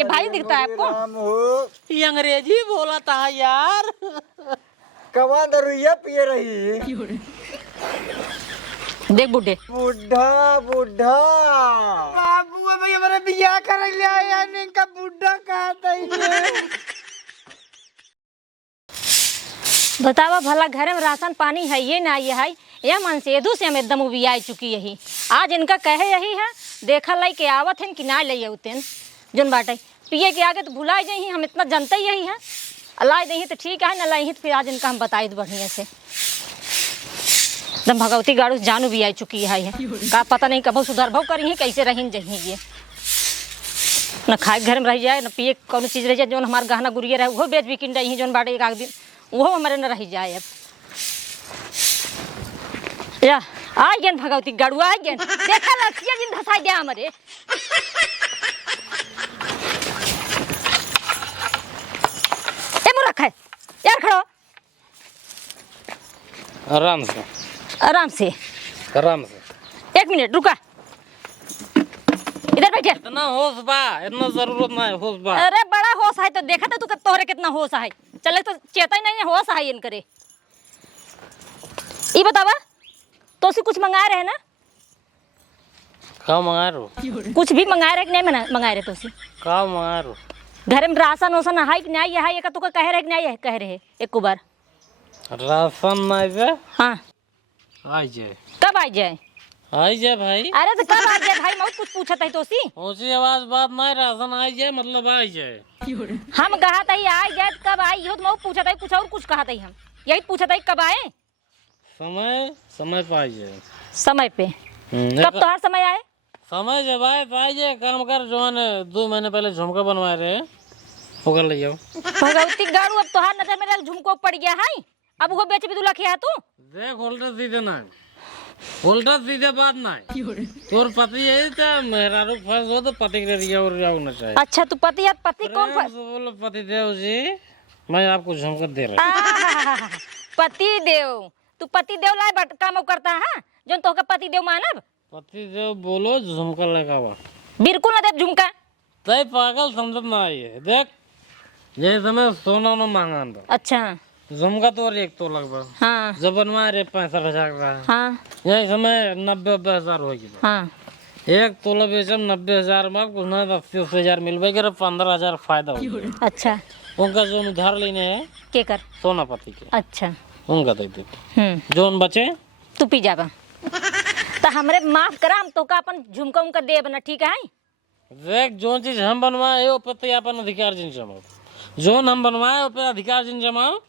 ये भाई दिखता है आपको? राम हो। ये अंग्रेजी बोला था यार। कवा दरुइया पिए रही। देख बुड्ढे, बुढ़ा बुढ़ा बाबू भैया मेरे बियाह कर लिया यार, इनका बुढ़ा कहा था इन्हें। बतावा भला घर में राशन पानी है ये ना ये है, यह मन से एदू से हम एकदम उबिया चुकी यही। आज इनका कहे यही है, देखा लाई के आवत है कि ना ले उतन जोन बाटे पिए के आगे तो भुला जाही, हम इतना जनते ही यही है। अल्लाह दही तो ठीक है, न लाई तो फिर आज इनका हम बताई दो बढ़िया से। एकदम भगवती गाड़ू जानू भी आई चुकी है का पता नहीं कब सुधर भव करी कैसे रही जही ये न खाए घर में रह जाए न पिए कौन चीज़ रह जाए, जो हमारे गहना गुड़िया रहे वो बेच बिकिन रही जोन बाटे एक आध दिन वो हमारे न रह जाए। अब या आ गए भगवती गाड़ू आ गए, देखा लक्ष्य जिन धसा गया हमारे। रखा है यार, खड़ो आराम से आराम से आराम से। एक मिनट रुका, इधर बैठे। इतना होश बा, इतना जरूरत ना है होश बा। अरे बड़ा होश है तो देखा था तू तोहरे कितना होश है, चले तो चेता ही नहीं है होश है इनकरे। ये बतावा तो उसे कुछ मंगा रहे ना? का मंगा रो? कुछ भी मंगा रहे कि नहीं मंगा रहे तो उसे? का मंगा रो? घर में राशन वासन है कि नहीं है, तो कह रहे कि नहीं है, कह रहे एक बार राशन नहीं है। हाँ आ जाए। कब आ जाए? आ जाए भाई। अरे तो कब आ जाए भाई, मैं कुछ पूछा था तो सी ऊंची आवाज बात नहीं, राशन आ जाए मतलब आ जाए। हम कहा था आ जाए कब आई हो, तो मैं पूछा था कुछ और कुछ कहा था, हम यही पूछा था कब आए। समय समय पे आ जाए, समय पे। कब तो हर समय आए? समय जब आए तो आ जाए। काम कर जो है 2 महीने पहले झुमका बनवाए रहे होकर ले जाओ। भगवती गाड़ू अब तोहार नजर में झुमको पड़ गया है, अब वो बेच भी तू लखिया तू देख। उल्टा सीधे ना, उल्टा सीधे बात ना। तोर पति है तो मेरा रुक फंस हो तो पति के रिया और रिया होना चाहिए। अच्छा तू पति है, पति कौन? बोलो पति देव जी, मैं आपको झुमका दे रहा हूँ। पति देव, तू पति देव लाए काम करता है जो तो का पति देव मानब? पति देव बोलो झुमका लगावा। बिल्कुल ना दे झुमका। तय पागल समझ ना आई है। देख ये समय सोना ना मांगा दो। अच्छा झुमका तो और एक तो लगभग। हाँ जब बनवाए रे 65,000 का। हाँ यही समय 90-90,000 होगी। हाँ एक तोला बेचम 90,000 में कुछ ना 80,000 मिलबे करे, 15,000 फायदा हो। अच्छा उनका जो उधार लेने है के कर सोनापति के, अच्छा उनका दे दे। जो बचे तू पी जाबा तो हमरे माफ करा, हम तो का अपन झुमका उनका देब ना, ठीक है? देख जो चीज हम बनवाए वो पे अपन अधिकार जिन जमाओ, जो हम बनवाए वो पे अधिकार जिन जमाओ,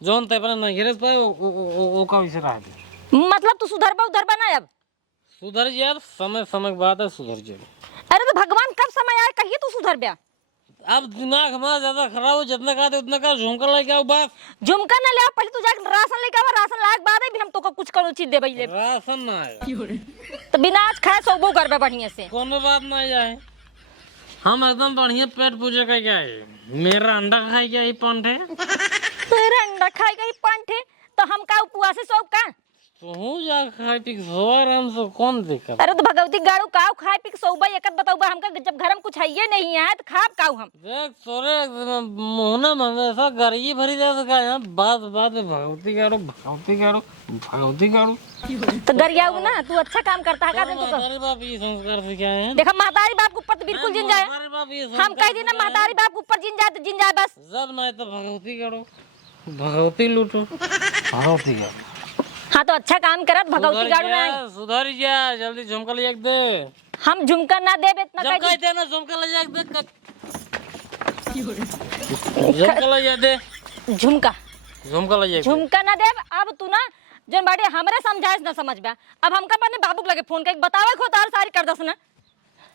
जो ते अपन नहीं गिरस पे वो का विषय रह दे। मतलब तू उधरबा ना अब? सुधर जाए समय समय के बाद सुधर जाए। अरे तो भगवान कब समय आए कहिए तू सुधर बया। अब दिमाग हमारा ज्यादा खराब हो, जितना कहते उतना का झुमका लेके आओ बस। झुमका ना ले, पहले तू जाके राशन लेके आ, राशन लायक बाद है भी हम तो को कुछ करो चीज दे ले। राशन ना है तो बिना आज खाए सोबो करबे बढ़िया से, कोनो बात ना जाए। हम एकदम बढ़िया पेट पूजे का क्या है, मेरा अंडा खाई गया ही पंठे। तेरा अंडा खाएगा ही पंठे तो हम का उपवास से सब का तू जा खाई पी आराम से, कौन दिक्कत? अरे तो भगवती गाड़ू काऊ खाए पी सोबा एकत बताऊबा हमका, जब घर में कुछ है ये नहीं है तो खाब काऊ हम। देख तोरे मुहना में हमेशा गरीब भरी जाता का यहाँ बात बात में भगवती गाड़ू भगवती गाड़ू भगवती गाड़ू। तो गरियाऊ ना तू अच्छा काम करता है का दिन तो। महतारी बाप ये संस्कार सिखाए हैं। देखा महतारी बाप के ऊपर तो बिल्कुल जिन जाए, महतारी बाप ये हम कह दी ना महतारी बाप के ऊपर जिन जाए तो जिन जाए बस। जब मैं तो भगवती गाड़ू भगवती लूटो भगवती गाड़ू। हाँ तो अच्छा काम करत भगवती गाड़ू ना सुधर जा, जल्दी झुमका ले दे। हम झुमका ना देबे इतना जब कह कहते ना झुमका ले दे, झुमका ले दे, झुमका झुमका ले झुमका ना देब। अब तू ना जन बाड़े हमरे समझाए ना समझ बा, अब हमका बने बाबू लगे फोन के बतावे खो तार सारी कर दस ना।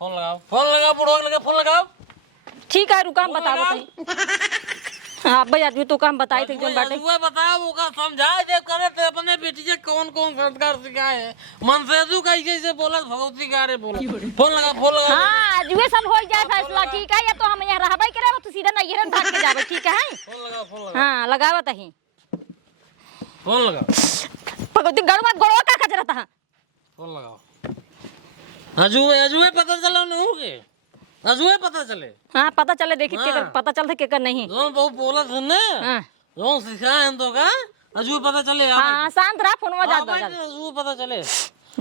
फोन लगाओ बुढ़वा लगे फोन लगाओ। ठीक है रुका हम बतावत हाँ भाई आदमी तो काम बताए थे जन बाटे। वो बताओ वो का समझाए दे करे ते अपने बेटी से कौन कौन संस्कार सिखाए है। मन से तू कैसे बोला भगवती गारे बोला। फोन लगा हाँ आज ये सब हो जाए फैसला, ठीक है? या तो हम यहाँ रहबे करे तो सीधा नहीं हेरन भाग के जाबे, ठीक है? फोन लगा हाँ लगावत ही फोन लगा भगवती गड़वा गड़वा का खच रहता है। फोन लगाओ। अजुए पता चला नहीं हो गए अजुए पता चले हाँ पता चले देखी हाँ। केकर पता चलते केकर नहीं। जोन बहुत बोला थे ना हाँ जोन सिखाए हैं तो का अजुए पता चले हाँ शांत रहा फोनवा जा जा अजुए पता चले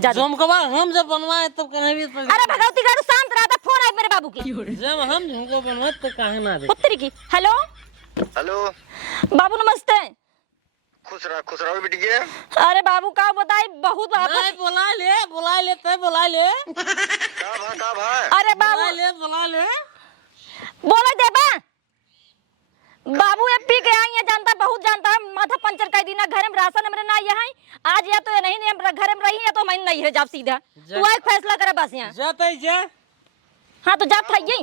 जा। जोम के बाद हम जब बनवाए तब कहीं भी अरे भगवती गारू शांत रहा था, फोन आई मेरे बाबू की। जब हम झुमको बनवाए तो काहे ना दे पुत्री की। हेलो हेलो बाबू नमस्ते। खुश रहो बेटी के। अरे बाबू का बताई बहुत नहीं आपस। बुला ले का भा अरे बाबू बुला ले बोले देबा बाबू ये पी के आई है, जानता बहुत जानता है, माथा पंचर कर दी ना। घर में राशन हमरे ना यहाँ आज या तो ये नहीं घर में रही है तो मैं नहीं है जाब सीधा। तू एक फैसला करे बस यहाँ। जाते ही जा हाँ तो जाब था यही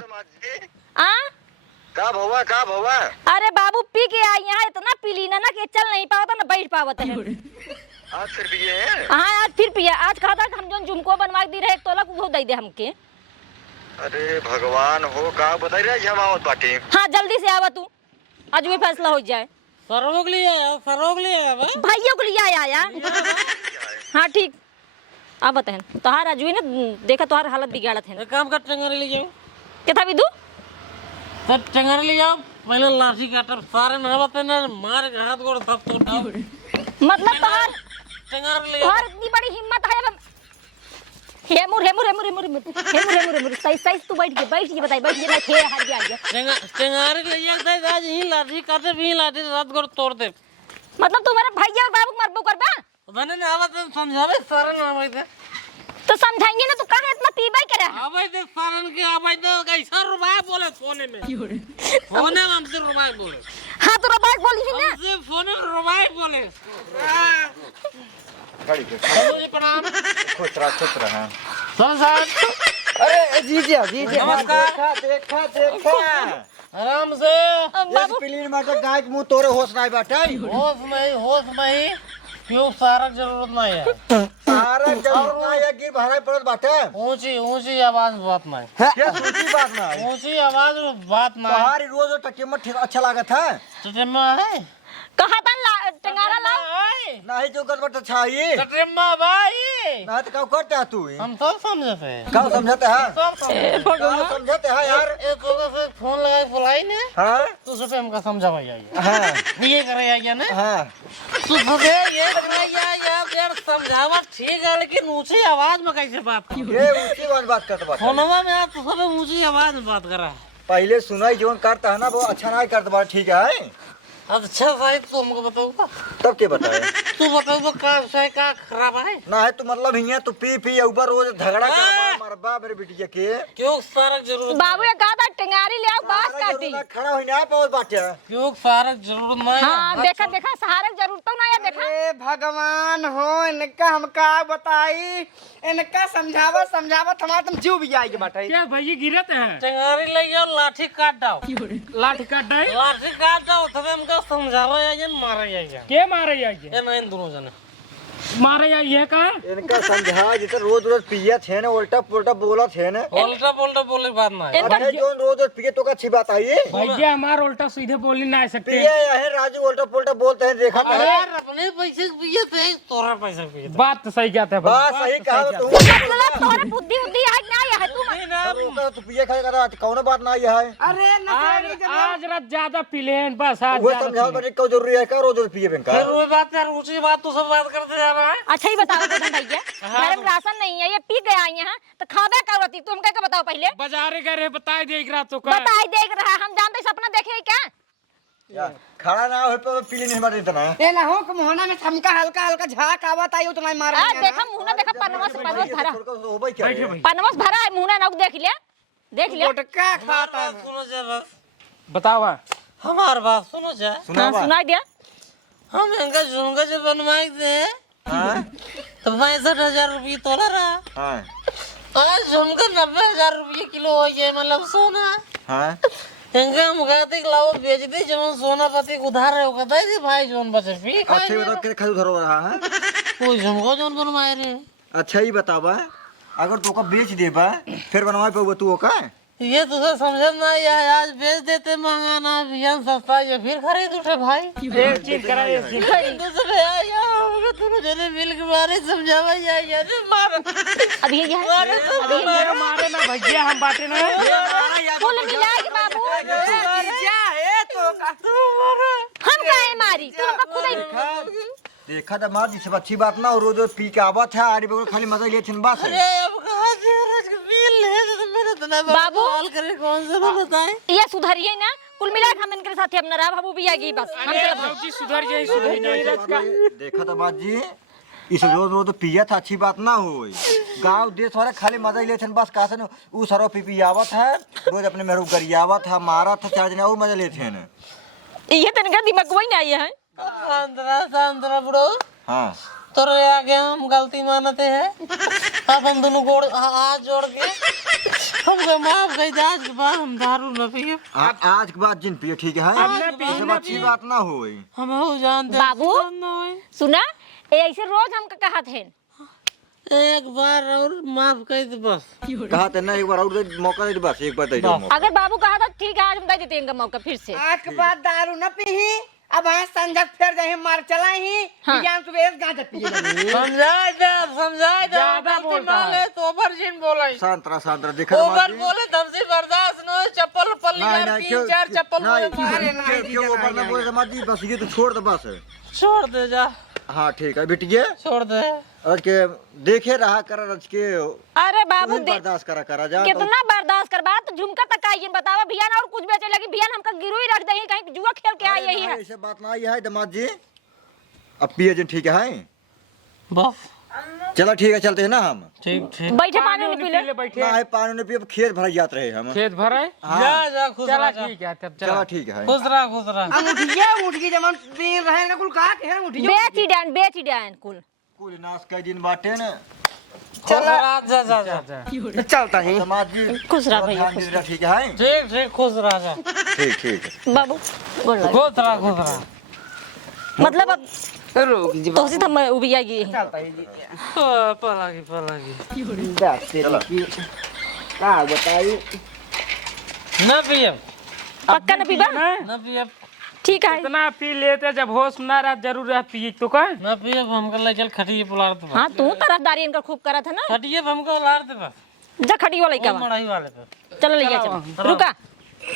आ का भवा अरे बाबू पी के आई यहाँ इतना पी ली ना कि चल नहीं पावता ना बैठ पावत है। आज फिर पिए हैं। हाँ आज फिर पिया। आज कहा था हम जो झुमको बनवा दी रहे 1 तोला वो दे दे हमके। अरे भगवान हो का बताई रहा हम आवत बाटी। हाँ जल्दी से आवा तू, आज भी फैसला हो जाए। सरोग लिया भाइयों को लिया आया हाँ ठीक। आप बताएं तोहार आज भी ना देखा तोहार हालत बिगाड़त है। एक काम कर टंगारी ले जाओ क्या था विदु तब टंगारी ले जाओ पहले लाठी काटब सारे न बते ना मार के हाथ गोड़ सब तोड़ मतलब तोहार टंगारी ले तोहार इतनी बड़ी हिम्मत है। हेमुर सही तू बैठ के बताई बैठ के ना खे हार गया। टंगारी ले जाए आज ही लाठी काटे भी लाठी हाथ गोड़ तोड़ दे। मतलब तुम्हारे भैया और बाबू मरबो करबा बने ना आवत समझावे सारे ना आवे दे तो समझाएंगे ना। तू कहां इतना पीबाई करे। आवे दे सारन के आवे दे कैसा रुपया बोले फोने में फोने में हमसे रुपया बोले। हाँ तो बात बोली है ना हमसे फोने में रुपया बोले। खड़ी के हेलो जी प्रणाम खुश रहा। सुन साहब अरे जी नमस्कार। देखा आराम से बाबू पिलीन माता गाय के मुंह तोरे होश नहीं बाटे। होश में ही क्यों सारा जरूरत नहीं है। सारा जरूर ना ये गिर भराई पड़त बाटे। ऊंची आवाज में बात नहीं क्या सूची बात ना है। ऊंची आवाज में बात नहीं तुम्हारी रोज टकेमत ठीक अच्छा लागत है। चटेम्मा है कहा था टंगारा लाओ नहीं जो कर बट अच्छा है। चटेम्मा भाई ना तो का करते है तू। हम सब समझते हैं का समझते है सब समझते का समझते है यार। एक लोगों से फोन लगा के बुलाई ने हाँ तो सोचे हमका समझा भाई आइए हाँ ये करे आइए ना हाँ तू सोचे ये यार समझावा ठीक है लेकिन ऊंची आवाज में कैसे बात की ये ऊंची बात करते बात। फोनवा में आप तो सब ऊंची आवाज में बात कर रहा है। पहले सुनाई जोन करता है ना वो अच्छा नहीं करता बात ठीक है। अच्छा साहिब तो हमको बताऊंगा तब के बताए तू बताऊंगा का सही का खराब है ना है तू मतलब हिया तू पी ऊपर रोज झगड़ा कर मरबा मेरे बिटिया के। क्यों सारा जरूरत बाबू ये कहा था टंगारी ले आओ बात काटी। खड़ा होई ना पावत बाटे। क्यों सारा जरूरत नहीं है। हाँ देखा सहारे जरूरत तो ना देखा। अरे भगवान हो इनका हमका बताई इनका समझावा हमारा तुम जीव भी आएगी बाटे। क्या भैया गिरत है टंगारी ले जाओ लाठी काट दो लाठी काट दे लाठी काट दो तब हमको समझावा या मारा जाएगा के मारे ये ये नहीं दोनों जने मारे ये का इनका समझा जितना रोज पिया थे ना उल्टा पुल्टा बोला थे ना। उल्टा पुल्टा बोले बात नहीं अरे जो रोज पिए तो का अच्छी बात आई भैया हमारा उल्टा सीधे बोल नहीं सकते। पिए है राजू उल्टा पुल्टा बोलते हैं देखा था। अरे अपने पैसे पिए थे तोरा पैसे पिए थे बात तो सही कहते हैं बात सही कहा तुम। मतलब तोरे बुद्धि आज ना है तू। तू पिए खाए करा कौन बात ना है। अरे आज रात ज्यादा पिलेन बस आज वो समझा बड़े क्यों जरूरी है का रोज पिए बिनका। फिर वो बात यार ऊंची बात तो सब बात करते जा रहा है। अच्छा ही बताओ भैया घर में राशन नहीं है ये पी गया यहाँ तो खावे करती तुम क्या बताओ पहले। बाजारे गए बताई दे रात तो का बताई देख रहा हम जानते सपना देखे क्या। खड़ा ना हो तो पीली नहीं मारे इतना। ए ना हो कि मोहना में हमका हल्का हल्का झाक आवत आई उतना मार आ देखा मुंह देखा पनवस भरा हो क्या है? पनवस भरा है मुंह ना देख लिया गुटका खाता है। सुनो जा बतावा हमार बात सुनो जा हाँ सुनाई दिया। हम इनका झुमका जो बनवाए थे हाँ तो 65,000 रुपये तोला रहा। हाँ आज झुमका 90,000 रुपये किलो हो गया मतलब सोना। हाँ इनका हम कहते लाओ बेच दे जब सोना पति उधार है वो कहता है भाई जोन बचे पी अच्छे बताओ कितने खरीद धरो रहा है। कोई झुमका जोन बनवाए रे अच्छा ही बतावा अगर तू का बेच देबा फिर बनवा पे तू का ये तुझे समझ ना यार आज बेच देते महंगा ना बियान सस्ता ये फिर खरीद उठे भाई। एक चीज करा एक चीज दूसरे यार तुम जने मिल के मारे समझावा यार मार अभी ये है मारे मारे ना भैया हम बाटे ना मारा कुल मिला के बाबू जीजा है तो का हम काहे मारी तू हमका खुद ही देखा तो मार जिसे अच्छी बात ना और रोज रोज पी के आवत है आड़ी बगल खाली मजा लिए छिन बस बाबू ये सुधरिए ना कुल मिला के हम इनके साथ हम ना बाबू भी आएगी बस हम अरे भौजी सुधर जाई देखा तो बात जी इस रोज रोज पिया था अच्छी बात ना हो गांव देश वाले खाली मजा लिए छिन बस कहा से ऊ सरो पी आवत है रोज अपने मेरू गरियावत है मारा था 4 दिन और मजा लेते हैं ये तनका दिमाग वही नहीं है सांतरा बुढ़ो हाँ तोरे आगे हम गलती मानते हैं अब हम दोनों गोड़ हाथ जोड़ के हमको माफ कर दे आज के बाद हम दारू न पिए आज के बाद जिन पिए ठीक है ये सब अच्छी बात ना हो हम हो जानते बाबू सुना ऐसे रोज हमका कहा थे एक बार और माफ कर दे बस कहा था ना एक बार और मौका दे बस एक बार दे दो मौका। अगर बाबू कहा था ठीक है आज हम दे देते हैं मौका फिर से आज के बाद दारू न पी अब हाँ संजक फिर जाए मार चला ही ज्ञान सुबह गांजा पिए समझाए दे ज्यादा बोलता है। तो ओवर बोला सांतरा देखा ओवर बोले हमसे बर्दाश्त न हो चप्पल पल्ली यार 3-4 चप्पल क्यों ऊपर ना बोले समाज जी बस ये तो छोड़ दे बस छोड़ दे जा हाँ ठीक है बिटिया छोड़ दे आज के देखे रहा कर आज के अरे बाबू बर्दाश्त करा जा कितना बर्दाश्त करबा तो झुमका तक आइए बतावा भियान और कुछ बेचे लगी भियान हमका गिरोई रख दे कहीं जुआ खेल के आई यही है ऐसे बात ना आई है दमाद जी अब पिए जन ठीक है बस चलो ठीक है चलते हैं ना हम ठीक बैठे पानी नहीं पी ले बैठे ना है पानी नहीं पिए खेत भर जात रहे हम खेत भरे जा खुश चला रह ठीक है तब चलो चला ठीक है खुश रह अंगूठिया उठ गई जब पी रहे ना कुल कहा के अंगूठिया बेची डान कुल कुल नाश का दिन बाटे ना चला जा चलता है समाज जी खुश रह भैया ध्यान दीजिएगा, ठीक है ठीक खुश रह जा ठीक बाबू बोल रहा खुश रह मतलब अब रोक जी तो हम उभी आएगी चलता है जी पलागी बात तेरी की का बताई ना पिए पक्का न पीबा ना पिए ठीक है इतना पी लेते जब होश ना रहा जरूर रह पी तो का ना पिए हमको ले चल खटिए पुलार दे हाँ तू तरफदारी इनका खूब करा था ना खटिए हमको लार दे बस जा खड़ी वाला का मड़ाई वाले पे चलो ले जा चल रुका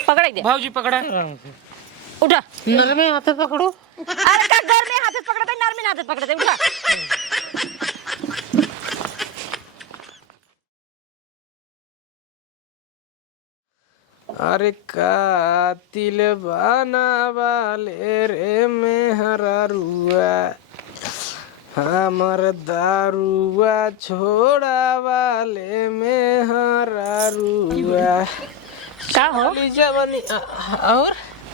पकड़ दे भाजी पकड़ा उठा नरमे हाथे पकड़ो अरे का घर में हाथ पकड़ते नर में हाथ पकड़ते उठा अरे कातिल बना वाले रे मेहरा रुआ हमर दारुआ छोड़ा वाले मेहरा रुआ का हो जवानी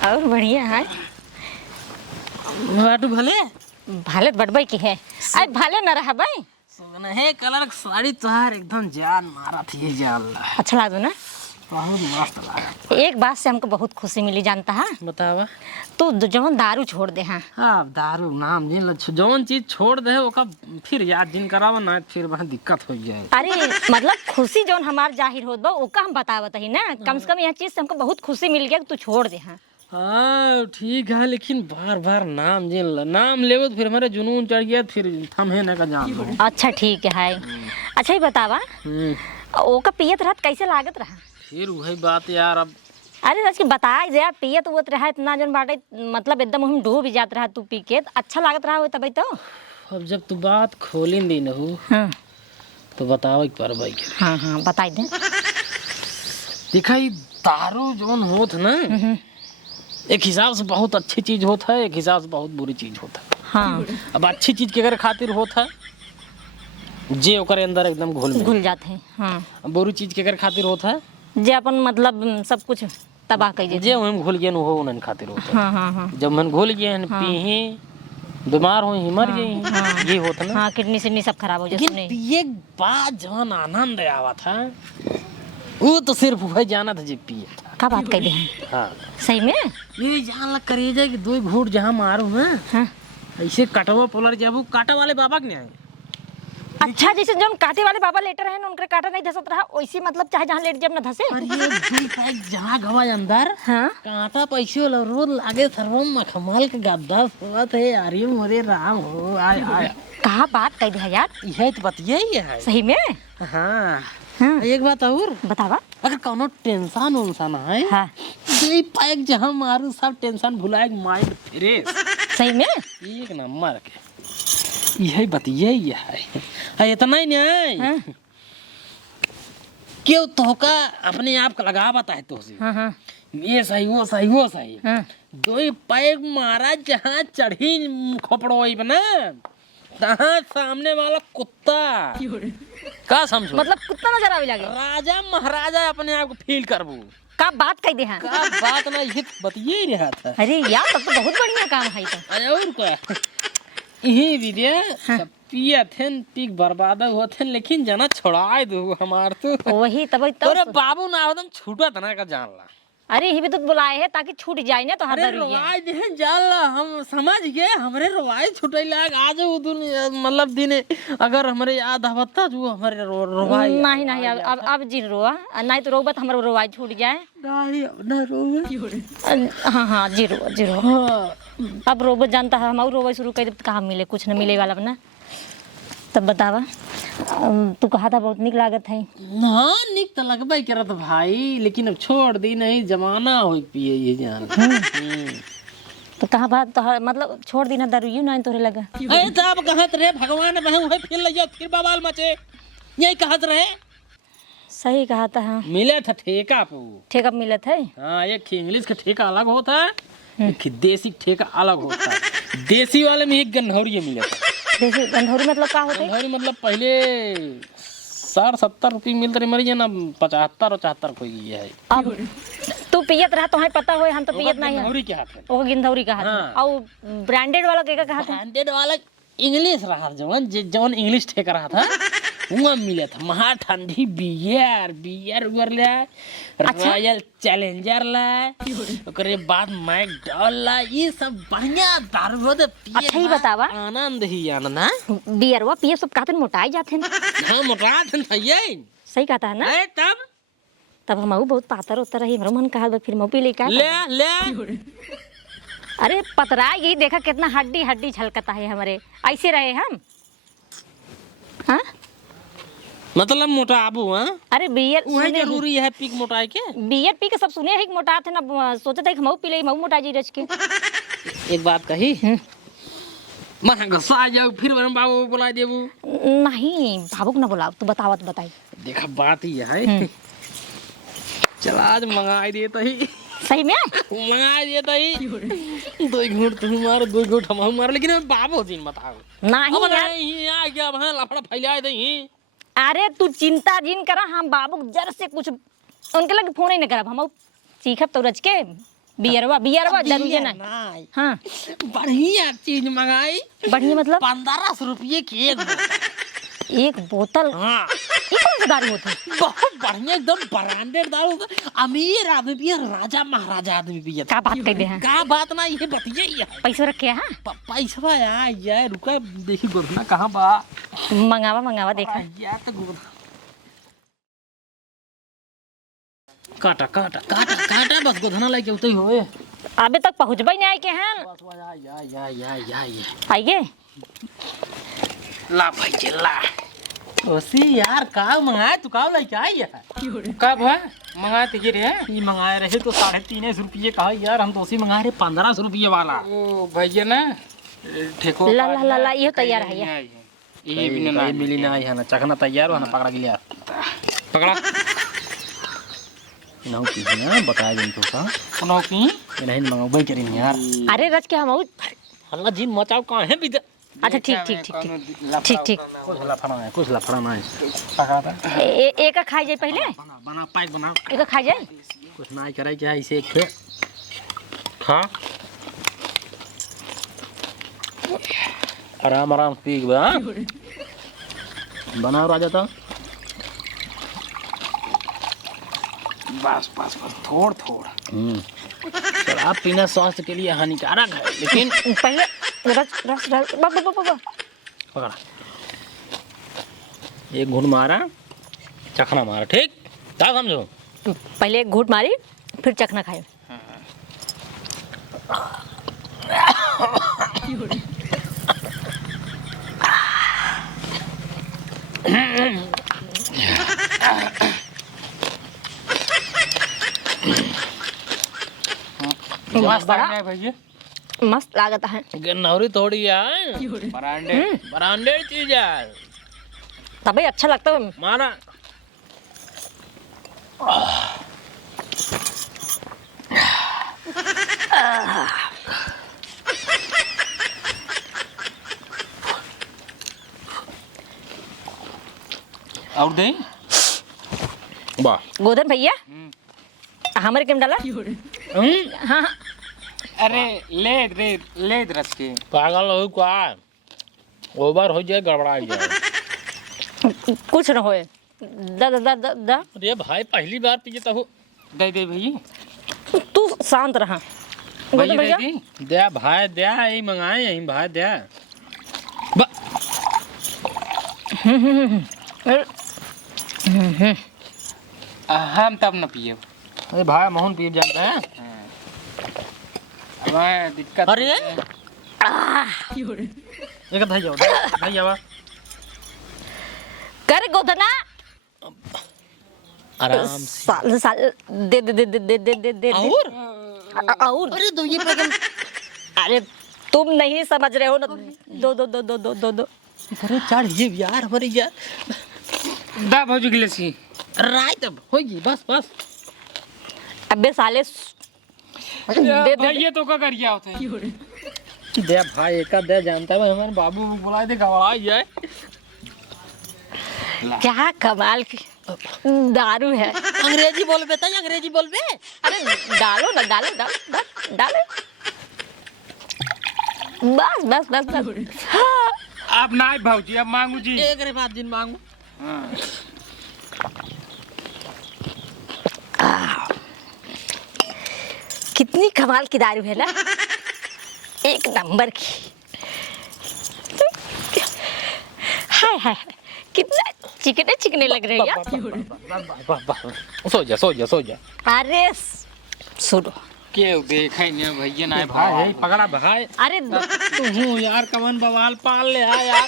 और बढ़िया है बाटू भले भाले बड़बई की है अरे भाले न रहा भाई हे कलर साड़ी तोहार एकदम जान मारा थी जान अच्छा लगा ना बहुत मस्त लगा एक बात से हमको बहुत खुशी मिली जानता है बतावा तू जवन दारू छोड़ दे हाँ हाँ दारू नाम जिन जौन चीज छोड़ दे ओका फिर याद जिन करावा ना फिर वहाँ दिक्कत हो जाए अरे मतलब खुशी जौन हमार जाहिर होत बा ओका हम बतावत ही ना कम से कम यह चीज से हमको बहुत खुशी मिल गया कि तू छोड़ दे हाँ हाँ ठीक है लेकिन बार बार नाम जिन नाम लेवो तो फिर हमारे जुनून चढ़ गया फिर थमे ना का जान अच्छा ठीक है अच्छा ही बतावा ओका पियत रहत कैसे लागत रहा फिर वही बात यार अब अरे सच के बता दे पियत उत रहा इतना जन बाटे मतलब एकदम हम डूब जात रहा तू पी के अच्छा लागत रहा हो तब तो अब जब तू बात खोली दी न हो हाँ तो बताओ एक बार भाई हाँ हाँ बताई दे देखा ये दारू जोन होत ना एक हिसाब से बहुत अच्छी चीज होता है एक हिसाब से बहुत बुरी चीज होता है हाँ अब अच्छी चीज के अगर खातिर होता है जे ओकरे अंदर एकदम घुल जाते हैं हाँ बुरी चीज के अगर खातिर होता है जे अपन मतलब सब कुछ तबाह कर जे हम घुल गए हो उन्हें खातिर होता है हाँ हाँ हाँ जब मन घुल गए हैं पी बीमार हो मर गए ये होता ना हाँ किडनी सिडनी सब खराब हो जाए पिए बाद जवन आनंद आवा था वो तो सिर्फ वही जाना था जी पिए था का बात कर दे हाँ सही में मेरी जान लग करे जाए कि 2 घूट जहाँ मारू ना हाँ ऐसे कटवा पोलर जब काटे वाले बाबा के नहीं आए अच्छा जैसे जो काटे वाले बाबा लेटर है उनके काटा नहीं धसत रहा वैसे मतलब चाहे जहाँ लेट जब न धसे अरे दुई पैक जहाँ गवा अंदर हाँ कांटा पैसे रोज लागे सर्वम मखमल के गद्दा सोत है अरे मोरे राम हो आय आय कहा बात कर दे यार यही तो बतिया ही है सही में हाँ हाँ। एक बात और, बतावा। अगर कोनो टेंशन उनसन है, हाँ दे पैक जहां मारू सब टेंशन भुलाए, माइंड फ्रेश सही में। एक नंबर के। यही बतिये है इतना ही नहीं। हाँ क्यों तोहका अपने आप का लगा बता है तो हाँ हाँ ये सही वो सही वो सही। हाँ। दो ही पैक मारा जहाँ चढ़ी खोपड़ोई बना, तहाँ सामने वाला कुत्ता का समझो, मतलब कुत्ता नजर आवे लगे। राजा महाराजा अपने आप को फील करबू। का बात कह दे हैं। का बात ना ये बतिये ही रहा था। अरे यार तब तो बहुत बढ़िया काम है तो। अरे और क्या यही विद्या सब पिया थे पीक बर्बाद होते, लेकिन जना छोड़ाए दो हमार तो वही तब तोरे बाबू ना होदम छूटा तना का जान ला। अरे ही भी तो बुलाए है ताकि छूट जाए ना तो हर अरे दरुइया। रवाज है जान ला, हम समझ गए हमरे रवाज छुटे लाग आज वो मतलब दिन अगर हमरे याद आवता जो हमरे रवाज नहीं नहीं अब जी रोआ नहीं तो रोबत हमारा रोवाई छूट जाए। नहीं ना रोवे। हाँ हाँ जी रो। हाँ अब रोबत जानता है हम रोवा शुरू कर दे तो कहाँ मिले, कुछ न मिले वाला बना। तब बतावा तू कहा था बहुत निक लागत है। ना निक तो लगबे करत भाई, लेकिन अब छोड़ दी नहीं, जमाना हो पिए ये जान। तो कहाँ बात तो मतलब छोड़ दी ना दारू नहीं तोरे लगा। अरे तब कहत रहे भगवान बहू है फिर ले जाओ फिर बवाल मचे, यही कहत रहे। सही कहा था। हाँ मिले था ठेका पे वो। ठेका मिलत है। हाँ एक इंग्लिश का ठेका अलग होता है, एक देसी ठेका अलग होता है। देसी वाले में एक गन्हौरी मिले था। देसी गंधौरी मतलब का होते? गन्हौरी मतलब पहले 60-70 रुपये मिलते रहे, मरी ना 75 और 74 कोई ये है। अब तू पियत रहा तो है पता हो, हम तो पियत नहीं है। गन्हौरी के हाथ है। वो गिंधौरी का हाथ है। हाँ। और ब्रांडेड वाला के कहा था? ब्रांडेड वाला इंग्लिश रहा जवन इंग्लिश ठेका रहा था वहाँ मिले था। महा ठंडी बियर उर ले, रॉयल चैलेंजर ले, ओकरे बाद मैकडॉल ला, ये सब बढ़िया दारू होते पिए। अच्छा ही बतावा। आनंद ही आनंद। हाँ बियरवा पिए सब कहते मोटाई जाते हैं। हाँ मोटा था ये सही कहता है ना। तब हम बहुत पातर होता रही, हमारा मन कहा फिर मऊ पी ले का। ले अरे पतरा यही देखा कितना हड्डी हड्डी झलकता है हमारे, ऐसे रहे हम। हाँ मतलब मोटा आबू। हाँ अरे बियर वही जरूरी है पीक मोटाई के। बियर पी के सब सुने है कि मोटा थे ना, सोचे थे कि मऊ पी ले, मऊ मोटा जी रच के। एक बात कही मैं गुस्सा आ जाओ फिर बाबू बुला देबू। नहीं भावुक ना बुलाओ, तू बतावत बताई। देखा बात ही है। चल आज मंगाई देता ही। सही में मंगाई देता ही। 2 घूंट तुम मारो 2 घूंट हम मारो, लेकिन बाबू दिन बताओ नहीं अब यार। नहीं आ गया वहां लफड़ा फैला दही। अरे तू चिंता जिन करा, हम बाबू जर से कुछ उनके लगे फोन ही नहीं करब। हम सीखब तो रच के बियरवा जरूर ना। हाँ बढ़िया चीज मंगाई। बढ़िया मतलब 1500 रुपये की एक बोतल। हाँ ये कौन सा दारू होती है? बहुत बढ़िया एकदम ब्रांडेड दारू। अमीर आदमी पिए, राजा महाराजा आदमी पिए। क्या बात कर दे हैं? का बात ना ये बतिये। पैसे रखे हैं? पैसा यार रुका देखी गोधना कहाँ बा। मंगावा देखा। यार तो गोधना काटा काटा काटा काटा बस गोधना लेके उतई होए। अबे तक पहुँचबे नहीं आए के हैं। या आइए ला भाई चला ओसी यार का मंगाए तू का लेके आई है? कब है मंगाए थे ये रे? ये मंगाए रहे तो 350 रुपये कहा यार, हम तो उसी मंगाए रहे 1500 रुपये वाला। ओ भैया ना ठेको ला ये तैयार है ये। ये भी ना मिली ना है ना, चखना तैयार हो ना, पकड़ा गिलिया पकड़ा ना की ना बताया दिन तो का कोनो की नहीं मंगाओ भाई करें यार। अरे रच के हम हल्ला जिन मचाओ कहां है बिद। अच्छा ठीक कुछ लफड़ा है पका था। एक खा जाए पहले। बना पैक बना एक खा जाए। कुछ ना करे क्या इसे एक खा आराम पीक बा। बना राजा था बस थोड़ शराब पीना स्वास्थ्य के लिए हानिकारक है, लेकिन पहले रस पकड़ा एक घूंट मारा चखना मारा, ठीक क्या समझो। पहले एक घूंट मारी फिर चखना खाए। मस्त है भैया। मस्त लागत है। गन्नौरी थोड़ी है, ब्रांडेड चीज है, तभी अच्छा लगता है। माना। और दही वाह। गोधन भैया हमारे क्यों डाला? हाँ अरे ले रस के पागल हो क्या, ओवर हो जाए, गड़बड़ा जाए। कुछ न होए। दा दा दा दा दा। अरे भाई पहली बार पिए तो दे भैया। तू शांत रहा। गोधन भैया दे भाई दे, यही मंगाए यही भाई दे। हम तब न पिए। अरे भाई मोहन पी जानते हैं। हमें दिक्कत। अरे एक भाई जाओ, भाई जाओ। कर गोधना आराम से। साल साल दे दे दे दे दे दे दे दे। और अरे दो ये पैकेट। अरे तुम नहीं समझ रहे हो ना। दो दो दो दो दो दो दो। अरे चढ़ ये यार हमारी यार। दा भौजी गिलासी। राइट अब होगी, बस बस। अबे साले दे दे भैया तो का कर गया होते हैं। दे भाई एक दे, जानता है हमारे बाबू को बुला दे, गवा जाए। क्या कमाल की दारू है। अंग्रेजी बोल बेटा, अंग्रेजी बोल बे। अरे डालो ना, डालो डालो डालो। बस बस बस बस। अब ना भौजी, अब मांगू जी। एक रे बात दिन मांगू। कितनी कमाल की दारू है ना, एक नंबर की। हाय हाय कितना चिकने चिकने लग रहे हैं यार। सो जा सो जा सो जा। अरे सुनो, क्यों देखा ही नहीं भैया ना भाई यही पकड़ा भाई। अरे तू यार कवन बवाल पाल ले आ यार।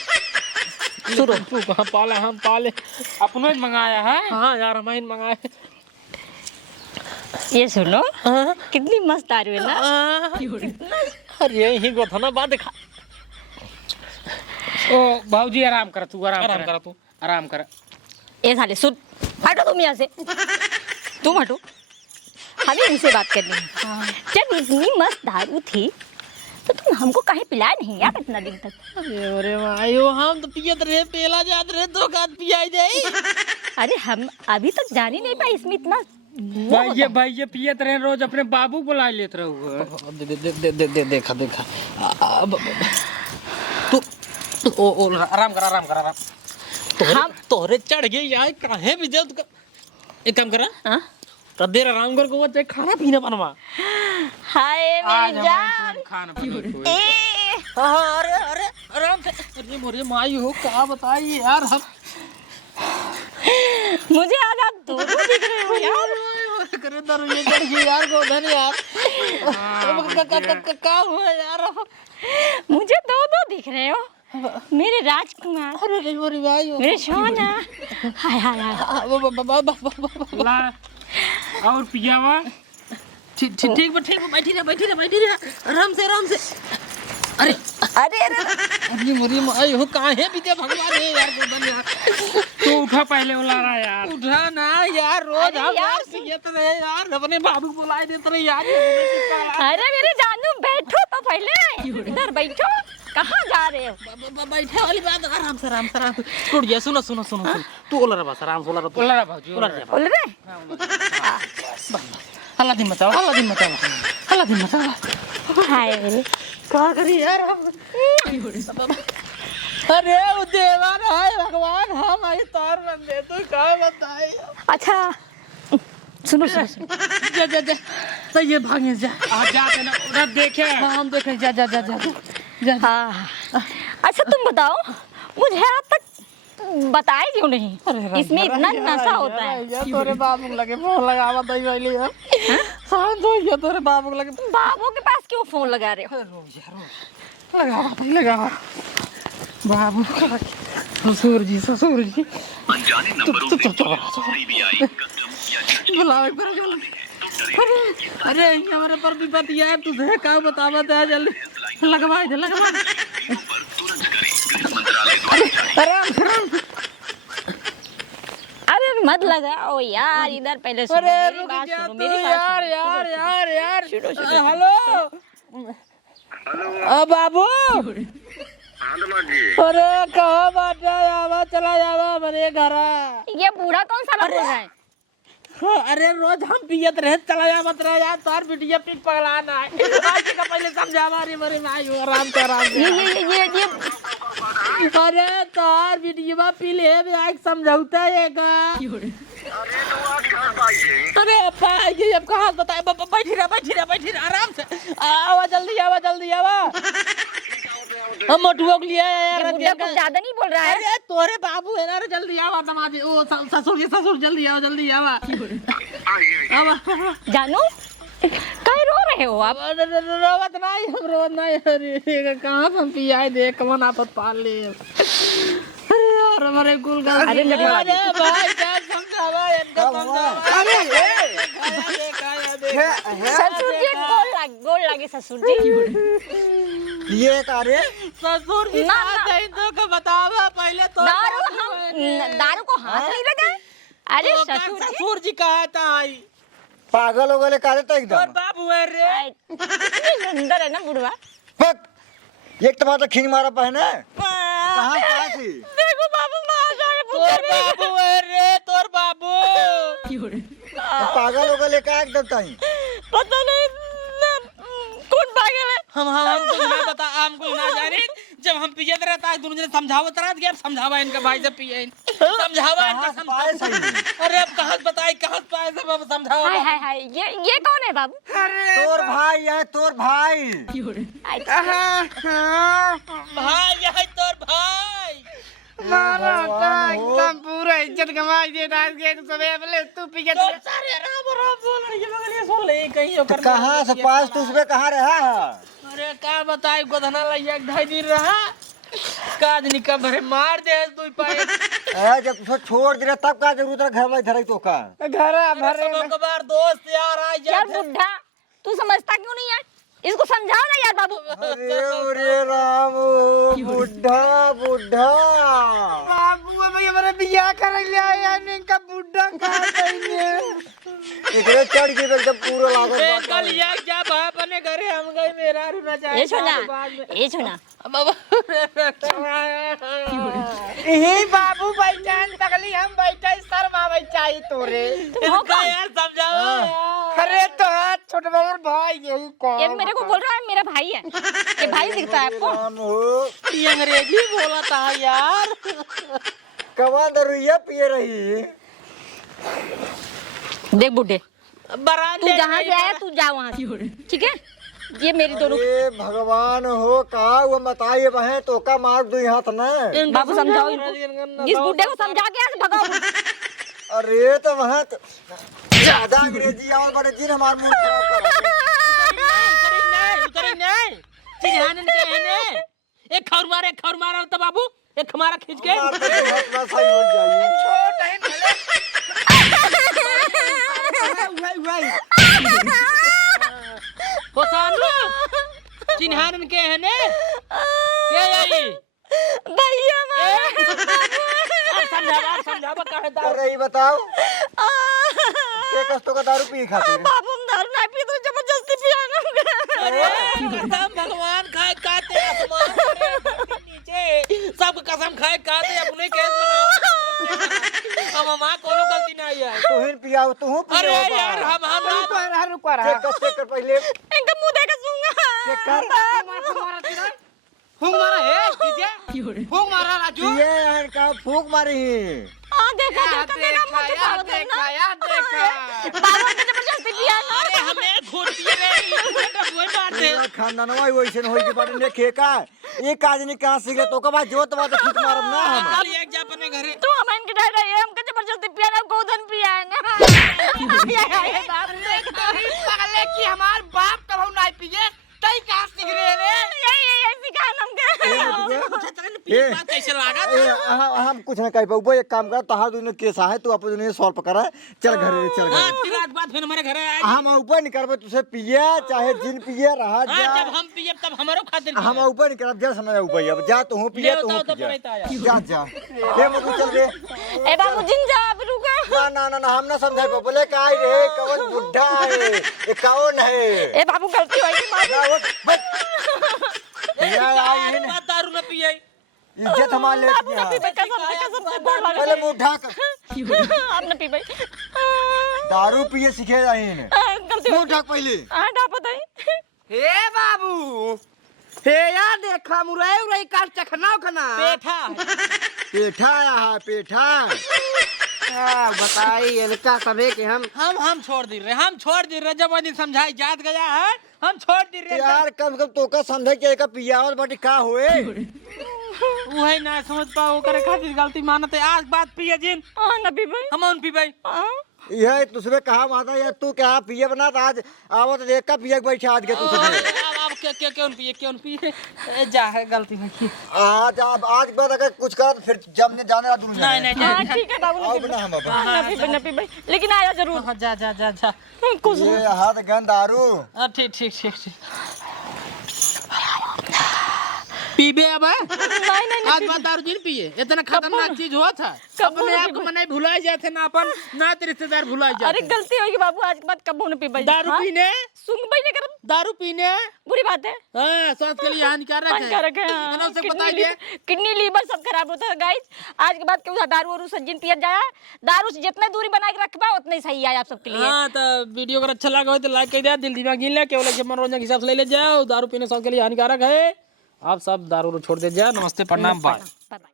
सुनो, तू कहाँ पाला, हम पाले। अपनों ही मंगाया है। हाँ यार हमारे मंगाए। ये सुनो कितनी मस्त दारू है ना। अरे यही गोधना बात दिखा। ओ भौजी आराम कर, तू आराम आराम कर, कर तू। आराम कर। ये साले सुन, हटो तुम यहाँ से, तुम हटो, हमें इनसे बात करनी है। जब इतनी मस्त दारू थी तो तुम हमको काहे पिलाए नहीं यार इतना दिन तक? अरे भाईयो हम तो पियत रहे, पेला जात रहे, दो गात पियाई जाई। अरे हम अभी तक जान ही नहीं पाए इसमें इतना भैया पियत रहे, रोज अपने बाबू बुला लेते रहो। दे देखा देखा। अब तू ओ आराम कर, आराम कर, आराम। हम तोरे चढ़ गए यार, काहे भी दे। एक काम करा, हाँ? तो देर आराम कर, वो चाहे खाना पीना बनवा। हाय मेरी जान। खाना पीना ए अरे अरे आराम से। अरे मोरे माई हो, क्या बताइए यार हम। मुझे आज आप दो दिख रहे हो यार। करे दर ये चढ़ गए यार, गोधन यार। क्या हुआ यार? मुझे दो दिख रहे हो मेरे राजकुमार, अरे मोरे भाई हो। मेरे सोना। हाय हाय हाय। ला और पियावा। ठीक बैठी रहे आराम से। अरे अरे अरे अरे मोरी माई हो, काहे भी दे भगवान है यार, गोधन यार। तू उठा पहले, उला रहा यार। उठा ना यार, रोज अरे हम यार, यार पियत रहे यार, अपने बाबू को बुलाए देते रहे यार। अरे मेरे जानू बैठो तो पहले, इधर बैठो, कहाँ जा रहे हो? बैठे वाली बात, आराम से टूट गया। सुनो तू ओला रे, बस आराम से ओला रे। उला रहा भौजी, उला रहा। बोल रहे हल्ला दिन मचाओ। हाय मेरे, क्या करी यार हम। अरे वो देवा है भगवान, हम आई तार बंदे, तू क्या बताए। अच्छा सुनो जा तो ये भागे जा। आ जाते ना उधर देखे। हम देखे, जा। हाँ अच्छा तुम बताओ, मुझे आज तक बताए क्यों नहीं? इसमें इतना नशा होता है। यार तोरे बाबू को लगे फोन लगावा दई वाली यार। शांत हो गया, तोरे बाबू को लगे। बाबू के पास क्यों फोन लगा रहे हो? लगावा बाबू को लगे। ससुर जी बुलाओ एक बार बोलो। अरे हमारे पर भी बतिया है तुझे का बतावत है जल्दी लगवा दे अरे मत लगाओ यार, इधर पहले सुनो, अरे मेरी रुक बात जा सुनो, तू मेरी बात यार सुनो। यार यार यार शुरू। हेलो बाबू हाँ दमाद जी। अरे कहाँ बात है आवा चला जावा मेरे घर। ये बूढ़ा कौन सा बोल रहा है? अरे रोज हम पियत रहे चला जा मत रहे यार तार बिटिया पिट पगलाना है। आज का पहले समझावा रे मेरे भाई आराम से आराम से। ये अरे तार बिटिया पी ले आग समझौता है का। अरे अप्पा ये अब कहाँ बताए बैठी रह आराम से आवा जल्दी आवा। हम मोटुआ को लिया यार बुढ़ा कुछ ज्यादा नहीं बोल रहा है। अरे तोरे बाबू है ना रे जल्दी आवा दमाद ओ ससुर जल्दी आवा आवा। जानू कहीं रो रहे हो आप? रोवत नहीं अरे कहाँ से हम पिया देख कमन आपत पाल ले। अरे यार हमारे कुल का अरे भाई क्या समझावा इनका समझावा। ससुर जी गोल लगे ससुर जी। ये कारे ससुर जी ना, ना कहीं तो बतावा पहले तो दारू को हाथ नहीं लगा। अरे ससुर जी कहा था आई पागल हो गए कारे तो और एकदम बाबू है रे सुंदर है ना बुढ़वा। फक एक तो बात खींच मारा पहने कहाँ थी। देखो बाबू तोर बाबू है रे तोर बाबू पागल हो गए का एकदम ताई। पता नहीं कौन पागल है। हम कुछ ना बता हमको ना जाने जब हम पियत रहता है दोनों जने समझावत रहत कि अब समझावा इनका भाई से पिए समझावा इनका समझावा। अरे अब कहाँ से बताए कहाँ से पाए सब अब समझावा। हाय ये कौन है बाबू? तोर भाई है तोर भाई। भाई यही तोर भाई मारा एकदम पूरा इज्जत गंवा दे डाल के सबे बोले तू पी के सारे राम बोल रही मगर ये सुन ले कहीं तो कहाँ से पास तू उसमें कहाँ रहा है। अरे का बताई गोधना लइया ढाई दिन रहा काज निका भरे मार दे तू पाए जब तुझे छोड़ दे तब का जरूरत है घर में धरे तो का घर भरे सब बार दोस्त यार आ यार बुढ़ा तू समझता क्यों नहीं है? इसको समझाओ ना यार बाबू। अरे राम बुढ़ा बाबू भैया मेरे बियाह कर लिया यार इनका बुड्ढा कहां गई इतने चढ़ के एकदम पूरा लागत कल या क्या बाप अपने घरे हम गए मेरा रुना चाहिए ये छोना यही बाबू बैठान तकली हम बैठे शर्मा बैठाई तोरे इनका यार समझाओ अरे तो हाथ छोटे बड़े भाई यही कौन ये मेरे को बोल रहा है मेरा भाई है। ये भाई दिखता है आपको? राम हो ये अंग्रेजी बोला था यार कवा दरुइया पिए रही। देख बुढ़े बरान तू जहाँ से आया तू जा वहाँ से, ठीक है? ये मेरी दोनों अरे भगवान हो का वो बताइए बहन तो का मार दू हाथ ना। बाबू समझाओ इनको। इस बुढ़े को समझा के यहाँ से भगाओ। अरे तो वहाँ ज्यादा अंग्रेजी और बड़े जिन हमारे मुंह खराब उतरी नहीं चिन्हान के है एक खौर मारा तो बाबू एक हमारा खींच के कर सही हो जाइए। होसानु चिन्हान के है ने के आई भैया समझावा काहे अरे ये बताओ के कस्तों का दारू पी खाते बाबू हम दारू नहीं पी तो जबरदस्ती पियाना। अरे कसम भगवान खाए काते आसमान करे नीचे सब कसम खाए काते अपने केस बनाओ हम मां कोनो गलती नहीं है तू ही पिया तू पिया। अरे यार हम रुक रहा चेक कर पहले इनका मुंह देख सूंगा। चेक कर फूंक मारा है जीजे फूंक मारा राजू ये यार का फूक मारी आ देखा मेरा मुंह देखा यार देखा बाबू ने जबरदस्ती पियाना। अरे हमें घोट दिए रे वो मार दे पूरा खानदानवा वैसे होई के बाटे ने खेका एक आदमी कहां सीखे तो का बाद जो तो बात ठीक मारब ना हम। कल एक जा अपने घरे तू हम इनके डर रहे हमके जबरदस्ती पियाना गोदन पियाना। बाप पगले की हमार बाप कब नहीं पिए तई कहां सीख रहे रे यही सिखाना हमके। ए, बात कैसे लागा ए, हम कुछ ना कह पाऊ एक काम कर तहार दुनिया केसा है तू अपन दुनिया सॉल्व करा चल घर चल घर आज की रात बाद फिर हमारे घर आए हम ऊपर नहीं करबे तुझे पिए चाहे जिन पिए रहा हाँ, जा जब हम पिए तब हमारो खातिर हम ऊपर नहीं करब जा समय ऊपर अब जा तू पिए ले तू होता तो पिए पड़ता आया जा जा ए मधु चल रे ए बाबू जिन जा अब रुका। ना हम ना समझाई पाऊ बोले का आई रे कौन बुढ़ा है ये कौन है ए बाबू गलती हो गई बाबू। ना वो यार आई है ना बात दारू न पिए इज्जत हमारे ले बाबू ना पीबे कसम से गोड़ लगे। पहले मुंह ढक आप ना पीबे। दारू पिए सीखे जाए ने गलती हो मुंह ढक पहले हां डा बताई। हे बाबू हे यार देखा मुरई उरई काट चखना खना पेठा पेठा आया है पेठा बताई इनका सबे के हम छोड़ दी रहे जब नहीं समझाई जात गया है हम छोड़ दी रहे यार कम से कम तो का समझे के एक पियावत बाटी का होए वही ना समझ पाओ करे खातिर गलती मानते आज बात पिए जिन हां ना पीबे। हम उन पीबे यह तुझे कहा माता यार तू क्या पिए बना था आज आवत देख का पिए बैठे आज के तुझे अब क्यों पिए जा है गलती हुई आज बाद अगर कुछ कर फिर जमने जाने ना दूर नहीं हां ठीक है बाबू आओ बना हम अब ना पीबे ना पीबे लेकिन आया जरूर। जा कुछ ये हाथ गंद दारू ठीक पीबे अब नहीं आज बात दारू जिन पिए इतना खतरनाक चीज हुआ था कब्बो अपने न आप को मनाई भुलाए जाते ना अपन ना रिश्तेदार भुलाए अरे जाते गलती होगी बाबू आज के बाद कब्बो न पीबे। दारू पीने सुनबे नहीं करब दारू पीने बुरी बात है। हाँ स्वास्थ्य के लिए हानिकारक हानिकारक है, हाँ। मैंने उसे बता दिया किडनी लीवर सब खराब होता है गाइस। आज के बाद क्यों दारू वारू से जिन पिया जाए दारू से जितने दूरी बना के रखबा उतना ही सही है आप सबके लिए। हाँ तो वीडियो अगर अच्छा लगा हो तो लाइक कर दिया दिल दिमाग गिन ले केवल मनोरंजन के हिसाब से ले ले जाओ दारू पीने स्वास्थ्य के लिए हानिकारक है आप सब दारू छोड़ दे जाओ नमस्ते प्रणाम बाय। बाय।